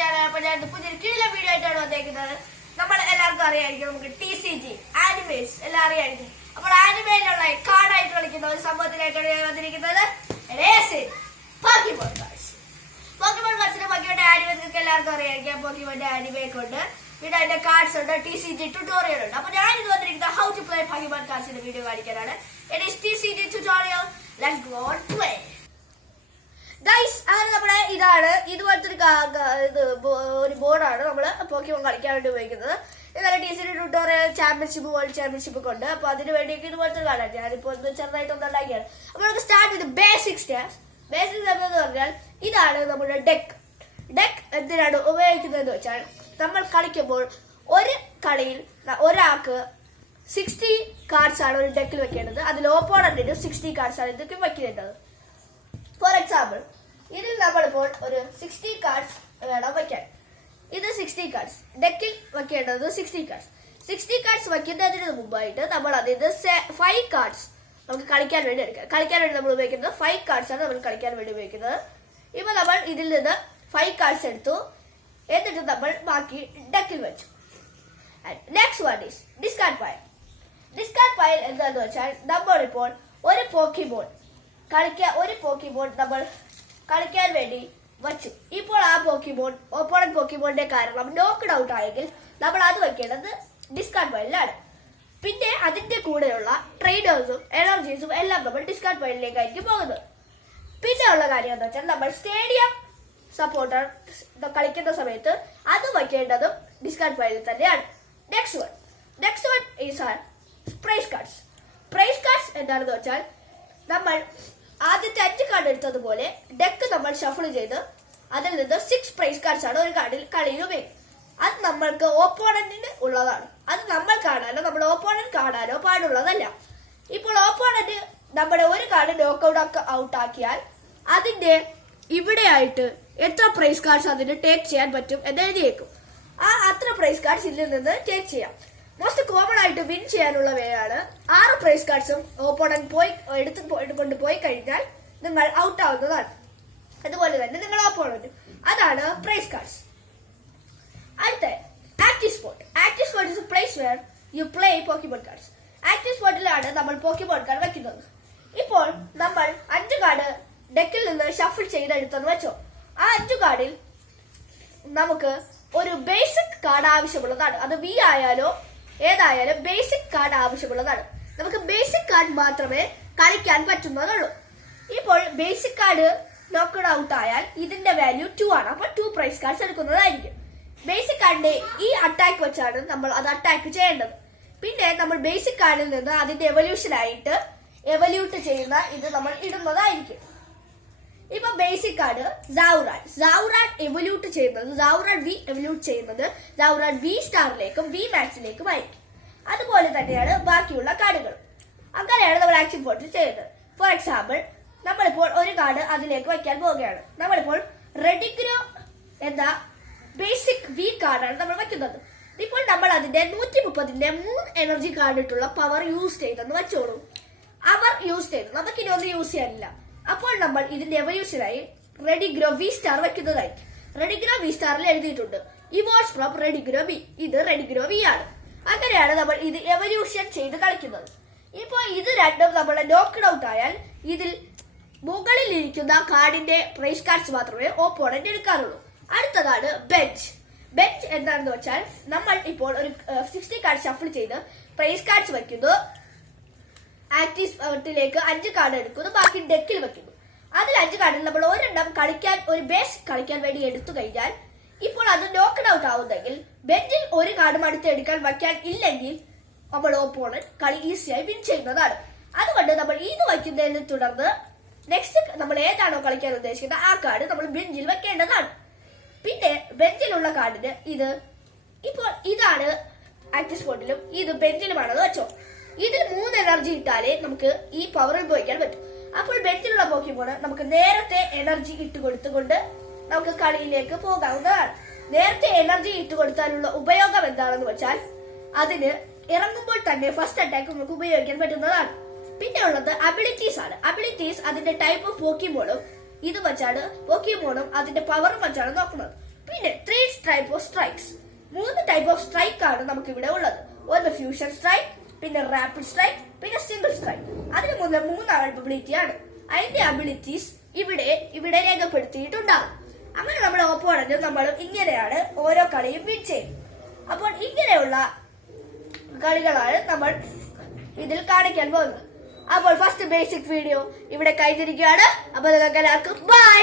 Channel. അപ്പൊ ഞാൻ പുതിയൊരു കിടില വീഡിയോ ആയിട്ടാണ് വന്നേക്കുന്നത്. നമ്മൾ എല്ലാവർക്കും അറിയായിരിക്കും, നമുക്ക് TCG ആനിമേസ് എല്ലാം അറിയായിരിക്കും. അപ്പോൾ ആനിമയിലുള്ള കാർഡായിട്ട് കളിക്കുന്ന ഒരു സംഭവത്തിലായിട്ടാണ് ഞാൻ വന്നിരിക്കുന്നത്. പോക്കിമോൺ കാർഡ്സ്. പോക്കിമോൺ കാർഡ്സിന്റെ പോക്കിമോന്റെ ആനിമേക്ക് എല്ലാവർക്കും അറിയായിരിക്കും. പോക്കിമോന്റെ ആനിമയൊക്കെ ഉണ്ട്, പിന്നെ അതിന്റെ കാർഡ്സ് ഉണ്ട്, TCG ട്യൂട്ടോറിയൽ ഉണ്ട്. അപ്പൊ ഞാൻ ഇത് വന്നിരിക്കുന്നത് ഹൗ ടു പ്ലേ പോക്കിമോൺ കാർഡ്സിന്റെ വീഡിയോ കാണിക്കാനാണ്. TCG tutorial. Let's go on play. Guys, അങ്ങനെ നമ്മുടെ ഇതാണ് ഇതുപോലത്തെ ഒരു ബോർഡാണ് നമ്മൾ പോക്കിമോൺ കളിക്കാൻ വേണ്ടി ഉപയോഗിക്കുന്നത്. ഇന്നലെ TCG tutorial championship, world championship ഒക്കെ ഉണ്ട്. അപ്പൊ അതിന് വേണ്ടിയൊക്കെ ഇതുപോലത്തെ കാർഡാണ് ഞാനിപ്പോ ചെറുതായിട്ടൊന്ന് ഉണ്ടാക്കിയാണ്. അപ്പൊ നമുക്ക് സ്റ്റാർട്ട് ചെയ്ത് ബേസിക് സ്റ്റെപ്സ്. ബേസിക് സ്റ്റെപ്പ് എന്ന് പറഞ്ഞാൽ ഇതാണ് നമ്മുടെ ഡെക്ക്. ഡെക്ക് എന്തിനാണ് ഉപയോഗിക്കുന്നതെന്ന് വെച്ചാൽ, നമ്മൾ കളിക്കുമ്പോൾ ഒരു കളിയിൽ ഒരാൾക്ക് 60 കാർഡ്സ് ആണ് ഒരു ഡെക്കിൽ വെക്കേണ്ടത്. അതിൽ ഓപ്പോണന്റിന് 60 കാർഡ്സ് ആണ് ഇതൊക്കെ വെക്കേണ്ടത്. ഫോർ എക്സാമ്പിൾ, ഇതിൽ നമ്മളിപ്പോൾ ഒരു 60 കാർഡ്സ് വേണം വയ്ക്കാൻ. ഇത് 60 കാർഡ്സ് ഡെക്കിൽ വെക്കേണ്ടത് 60 കാർഡ്സ്. 60 കാർഡ്സ് വയ്ക്കുന്നതിന് മുമ്പായിട്ട് നമ്മൾ അതിൽ 5 കാർഡ്സ് നമുക്ക് കളിക്കാൻ വേണ്ടി എടുക്കാം. കളിക്കാൻ വേണ്ടി നമ്മൾ ഉപയോഗിക്കുന്നത് 5 കാർഡ്സ് ആണ് നമ്മൾ കളിക്കാൻ വേണ്ടി ഉപയോഗിക്കുന്നത്. ഇപ്പൊ നമ്മൾ ഇതിൽ നിന്ന് 5 കാർഡ്സ് എടുത്തു, എന്നിട്ട് നമ്മൾ ബാക്കി ഡെക്കിൽ വെച്ചു. Next one is discard pile. Discard pile എന്താന്ന് വെച്ചാൽ, നമ്മളിപ്പോൾ ഒരു പോക്കിമോൺ നമ്മൾ കളിക്കാൻ വേണ്ടി വച്ചു. ഇപ്പോൾ ആ പോക്കിമോൺ ഓപ്പോണന്റ് പോക്കിമോണിന്റെ കാരണം നോക്ക്ഡ് ഔട്ട് ആയെങ്കിൽ നമ്മൾ അത് വെക്കേണ്ടത് ഡിസ്കാർഡ് പൈലിലാണ്. പിന്നെ അതിന്റെ കൂടെയുള്ള ട്രേഡേഴ്സും എനർജീസും എല്ലാം നമ്മൾ ഡിസ്കാർഡ് പൈലിലേക്കായിരിക്കും പോകുന്നത്. പിന്നെ ഉള്ള കാര്യം എന്താ വെച്ചാൽ, നമ്മൾ സ്റ്റേഡിയം സപ്പോർട്ടർ കളിക്കുന്ന സമയത്ത് അത് വയ്ക്കേണ്ടതും ഡിസ്കാർഡ് പൈലിൽ തന്നെയാണ്. Next one is prize cards. Prize cards എന്താണെന്ന് വെച്ചാൽ, നമ്മൾ ആദ്യത്തെ 5 കാർഡ് എടുത്തതുപോലെ ഡെക്ക് നമ്മൾ ഷഫിൾ ചെയ്ത് അതിൽ നിന്ന് 6 പ്രൈസ് കാർഡ്സ് ആണ് ഒരു കളിയിൽ ഉപയോഗിക്കുന്നത്. അത് നമ്മൾക്ക് ഓപ്പോണന്റിന് ഉള്ളതാണ്. അത് നമ്മൾ കാണാനോ നമ്മുടെ ഓപ്പോണന്റ് കാണാനോ പാടുള്ളതല്ല. ഇപ്പോൾ ഓപ്പോണന്റ് നമ്മുടെ ഒരു കാർഡ് നോക്കൌട്ട് ഔട്ടാക്കിയാൽ അതിന്റെ ഇവിടെയായിട്ട് എത്ര പ്രൈസ് കാർഡ്സ് അതിന് ടേക്ക് ചെയ്യാൻ പറ്റും എന്ന് എഴുതിയേക്കും. അത്ര പ്രൈസ് കാർഡ്സ് ഇതിൽ നിന്ന് ടേക്ക് ചെയ്യാം. മോസ്റ്റ് കോമൺ ആയിട്ട് വിൻ ചെയ്യാനുള്ള വേയാണ് 6 പ്രൈസ് കാർഡ്സും ഓപ്പോണന്റ് കൊണ്ടുപോയി കഴിഞ്ഞാൽ നിങ്ങൾ ഔട്ട് ആവുന്നതാണ്. അതുപോലെ തന്നെ നിങ്ങൾ ഓപ്പോണന്റ്, അതാണ് പ്രൈസ് കാർഡ്സ്. അടുത്ത active spot. Active spot is a place where you play Pokemon cards. Active സ്പോട്ടിലാണ് നമ്മൾ പോക്കിമോൺ കാർഡ് വെക്കുന്നത്. ഇപ്പോൾ നമ്മൾ 5 കാർഡ് ഡെക്കിൽ നിന്ന് ഷഫിൾ ചെയ്തെടുത്തെന്ന് വെച്ചോ. ആ 5 കാർഡിൽ നമുക്ക് ഒരു ബേസിക് കാർഡ് ആവശ്യമുള്ളതാണ്. അത് V ആയാലോ ഏതായാലും ബേസിക് കാർഡ് ആവശ്യമുള്ളതാണ്. നമുക്ക് ബേസിക് കാർഡ് മാത്രമേ കളിക്കാൻ പറ്റുന്നതുള്ളൂ. ഇപ്പോൾ ബേസിക് കാർഡ് നോക്ക്ഡ് ഔട്ട് ആയാൽ ഇതിന്റെ വാല്യൂ 2 ആണ്. അപ്പൊ 2 പ്രൈസ് കാർഡ്സ് എടുക്കുന്നതായിരിക്കും. ബേസിക് കാർഡിന്റെ ഈ അറ്റാക്ക് വെച്ചാണ് നമ്മൾ അത് അറ്റാക്ക് ചെയ്യേണ്ടത്. പിന്നെ നമ്മൾ ബേസിക് കാർഡിൽ നിന്ന് അതിന്റെ എവല്യൂഷനായിട്ട് എവല്യൂട്ട് ചെയ്യുന്ന ഇത് നമ്മൾ ഇടുന്നതായിരിക്കും. ഇപ്പൊ ബേസിക് കാർഡ് സൗറാഡ് എവല്യൂട്ട് ചെയ്യുന്നത്, സൗറാഡ് V എവല്യൂട്ട് ചെയ്യുന്നത് സൗറാഡ് V സ്റ്റാറിലേക്കും V മാക്സിലേക്കും ആയിരിക്കും. അതുപോലെ തന്നെയാണ് ബാക്കിയുള്ള കാർഡുകൾ. അങ്ങനെയാണ് നമ്മൾ ആക്ഷൻ ഫോർട്ടിൽ ചെയ്യുന്നത്. ഫോർ എക്സാമ്പിൾ, നമ്മളിപ്പോൾ ഒരു കാർഡ് അതിലേക്ക് വയ്ക്കാൻ പോവുകയാണ്. നമ്മളിപ്പോൾ റെഡിഗ്രോ എന്ന ബേസിക് V കാർഡാണ് നമ്മൾ വയ്ക്കുന്നത്. ഇപ്പോൾ നമ്മൾ അതിന്റെ 130ന്റെ 3 എനർജി കാർഡ് ഇട്ടുള്ള പവർ യൂസ് ചെയ്തെന്ന് വെച്ചോളൂ. അവർ യൂസ് ചെയ്തു, നമുക്കിനി ഒന്നും യൂസ് ചെയ്യാനില്ല. അപ്പോൾ നമ്മൾ ഇതിന്റെ എവല്യൂഷനായി റെഡിഗ്രോ V സ്റ്റാർ വെക്കുന്നതായി. റെഡിഗ്രോ V സ്റ്റാറിൽ എഴുതിയിട്ടുണ്ട് ഇവോൾവ്സ് ഫ്രം റെഡിഗ്രോ V. ഇത് റെഡിഗ്രോ V ആണ്. അങ്ങനെയാണ് നമ്മൾ ഇത് എവല്യൂഷൻ ചെയ്ത് കളിക്കുന്നത്. ഇപ്പോൾ ഇത് രണ്ടും നമ്മളെ നോക്ക്ഡ് ഔട്ട് ആയാൽ ഇതിൽ മുകളിൽ ഇരിക്കുന്ന കാർഡിന്റെ പ്രൈസ് കാർഡ്സ് മാത്രമേ ഓപ്പോണന്റ് എടുക്കാറുള്ളൂ. അടുത്തതാണ് ബെഞ്ച്. ബെഞ്ച് എന്താണെന്ന് വെച്ചാൽ, നമ്മൾ ഇപ്പോൾ ഒരു 60 കാർഡ് ഷഫിൾ ചെയ്ത് പ്രൈസ് കാർഡ്സ് വെക്കുന്നു. ആക്റ്റീവ് സ്പോട്ടിലേക്ക് 5 കാർഡ് എടുക്കുന്നു, ബാക്കി ഡെക്കിൽ വെക്കുന്നു. അതിൽ 5 കാർഡിൽ നമ്മൾ ഒരെണ്ണം ഒരു ബേസിക് കളിക്കാൻ വേണ്ടി എടുത്തു കഴിഞ്ഞാൽ ഇപ്പോൾ അത് നോക്ക്ഡ് ഔട്ട് ആവുന്നെങ്കിൽ ബെഞ്ചിൽ ഒരു കാർഡും അടുത്ത് എടുക്കാൻ വയ്ക്കാൻ ഇല്ലെങ്കിൽ നമ്മൾ ഓപ്പോണന്റ് കളി ഈസിയായി വിൻ ചെയ്യുന്നതാണ്. അതുകൊണ്ട് നമ്മൾ ഇത് വയ്ക്കുന്നതിന് തുടർന്ന് നെക്സ്റ്റ് നമ്മൾ ഏതാണോ കളിക്കാൻ ഉദ്ദേശിക്കുന്നത് ആ കാർഡ് നമ്മൾ ബെഞ്ചിൽ വെക്കേണ്ടതാണ്. പിന്നെ ബെഞ്ചിലുള്ള കാർഡിന് ഇപ്പോൾ ഇതാണ് ആക്റ്റീവ് സ്പോട്ടിലും ഇത് ബെഞ്ചിലുമാണെന്ന് വെച്ചോ. ഇതിൽ 3 എനർജി ഇട്ടാലേ നമുക്ക് ഈ പവർ ഉപയോഗിക്കാൻ പറ്റും. അപ്പോൾ ബെഞ്ചിലുള്ള പോക്കിമോൺ നമുക്ക് നേരത്തെ എനർജി ഇട്ട് കൊടുത്തുകൊണ്ട് നമുക്ക് കളിയിലേക്ക് പോകാവുന്നതാണ്. നേരത്തെ എനർജി ഇട്ട് കൊടുത്താലുള്ള ഉപയോഗം എന്താണെന്ന് വെച്ചാൽ, അതിന് ഇറങ്ങുമ്പോൾ തന്നെ ഫസ്റ്റ് അറ്റാക്ക് നമുക്ക് ഉപയോഗിക്കാൻ പറ്റുന്നതാണ്. പിന്നെ ഉള്ളത് അബിലിറ്റീസ് ആണ്. അബിലിറ്റീസ് അതിന്റെ ടൈപ്പ് ഓഫ് പോക്കിമോണും ഇത് വെച്ചാണ് പോക്കിമോണും അതിന്റെ പവറും വെച്ചാണ് നോക്കുന്നത്. പിന്നെ 3 type of strikes, 3 type of strike ആണ് നമുക്ക് ഇവിടെ ഉള്ളത്. ഒന്ന് ഫ്യൂഷൻ സ്ട്രൈക്ക്, പിന്നെ റാപ്പിഡ് സ്ട്രൈക്ക്, പിന്നെ സിംഗിൾ സ്ട്രൈക്ക്. അതിന് മുതൽ 3 അബിലിറ്റി ആണ്. അതിന്റെ അബിലിറ്റീസ് ഇവിടെ രേഖപ്പെടുത്തിയിട്ടുണ്ടാകും. അങ്ങനെ നമ്മുടെ ഓപ്പോണന്റ് നമ്മൾ ഇങ്ങനെയാണ് ഓരോ കളിയും വിൻ ചെയ്യും. അപ്പോൾ ഇങ്ങനെയുള്ള കളികളാണ് നമ്മൾ ഇതിൽ കാണിക്കാൻ പോകുന്നത്. അപ്പോൾ ഫസ്റ്റ് ബേസിക് വീഡിയോ ഇവിടെ കഴിഞ്ഞിരിക്കുകയാണ്. അപ്പോൾ നിങ്ങൾക്ക് എല്ലാവർക്കും ബൈ.